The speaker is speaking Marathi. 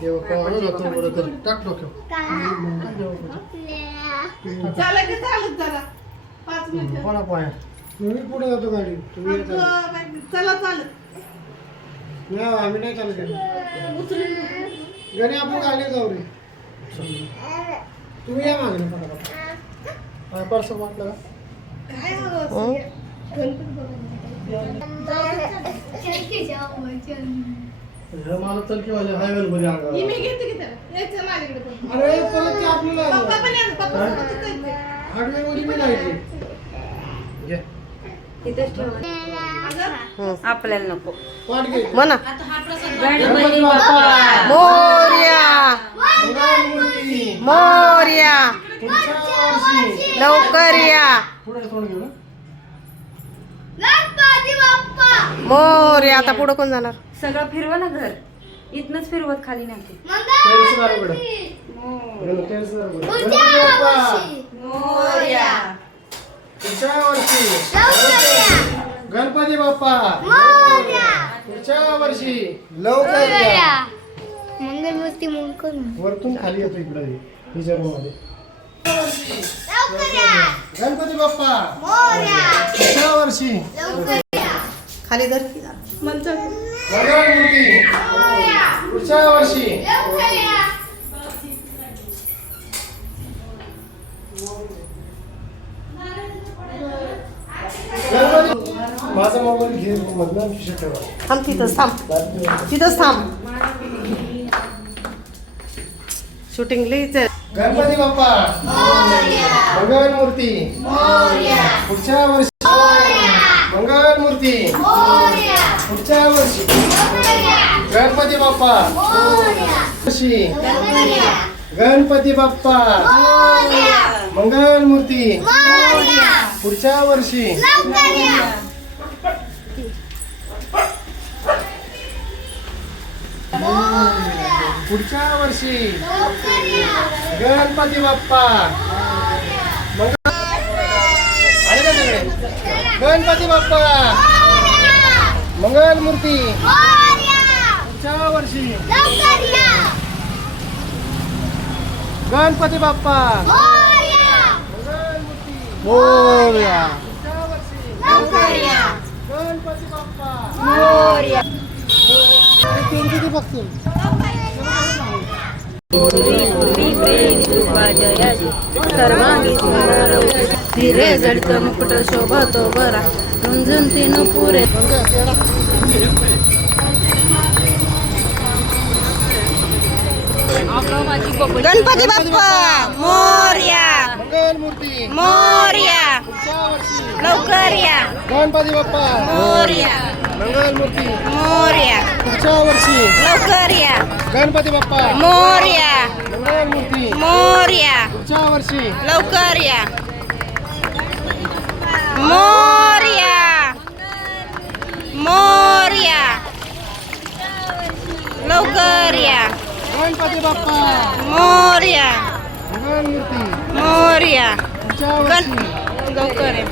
देव कोण होतो बरोबर टाक डोक्यावर चला की चालत जरा 5 मिनिटं कोणा पाया मी पुढे जातो गाडी तुम्ही येता. चला चालत नाही आम्ही नाही चालत आहे. उचलून गणे आपण गाडी जाऊ रे तुम्ही या मागणे पटापट. पार्सल वाटलं का काय हवं गणपती मला चल किंवा हायवेल मध्ये अंगावर मी घेते की त्याला यायचं माझ्याकडे पण. अरे परत ते आपल्याला पप्पा पण या पप्पा सोबतच जायचंय. हार्डवेअर मध्ये मी जायचे. घे आपल्याला नको वाट घे. म्हणा गणपती बाप्पा मोरया मंगळमूर्ती मोरया पुढच्या वर्षी लवकर या पुढे तोंड घेऊ ना मोरया. आता पुढं कोण जाणार? सगळं फिरवा ना घर इथनच फिरवत खाली नाही टेरेस बरोबर टेरेस बरोबर गणपती बाप्पा मोरया पुढच्या वर्षी गणपती बाप्पा पुढच्या वर्षी लवकर या. मंगलमूर्ती मंगल वरतून खाली येतो इकडे हिच्या रूम मध्ये गणपती बाप्पा पुढच्या वर्षी खाली धर मंगळमूर्ती पुढच्या वर्षी गणपती माझा मोबाईल घे मधला खिशात ठेवा थांब तिथंच थांब तिथंच थांब शूटिंग लिहिच गणपती बाप्पा मंगळमूर्ती पुढच्या वर्षी मंगळमूर्ती पुढच्या वर्षी गणपती बाप्पा वर्षी गणपती बाप्पा मंगळमूर्ती पुढच्या वर्षी पुढच्या वर्षी गणपती बाप्पा आले का सगळे? गणपती बाप्पा मंगळमूर्ती पुढच्या वर्षी गणपती बाप्पा मंगळमूर्ती मोरया पुढच्या वर्षी गणपती बाप्पा किती बघतील सर्वांगी सुंदर धीरे जडत मुकुट शोभतो बरा रुंजून तीन पुरे गणपती बाप्पा मोरया मंगळमूर्ती मोरया पुढच्या वर्षी लवकर या गणपती बाप्पा मोरया मंगळमूर्ती मोरया पुढच्या वर्षी लवकर या गणपती बाप्पा मोरया मंगळमूर्ती मोरया पुढच्या वर्षी लवकर या मोरया मोरया लवकर या गणपती बाप्पा मोरया मंगळमूर्ती मोरया पुढच्या वर्षी लवकर या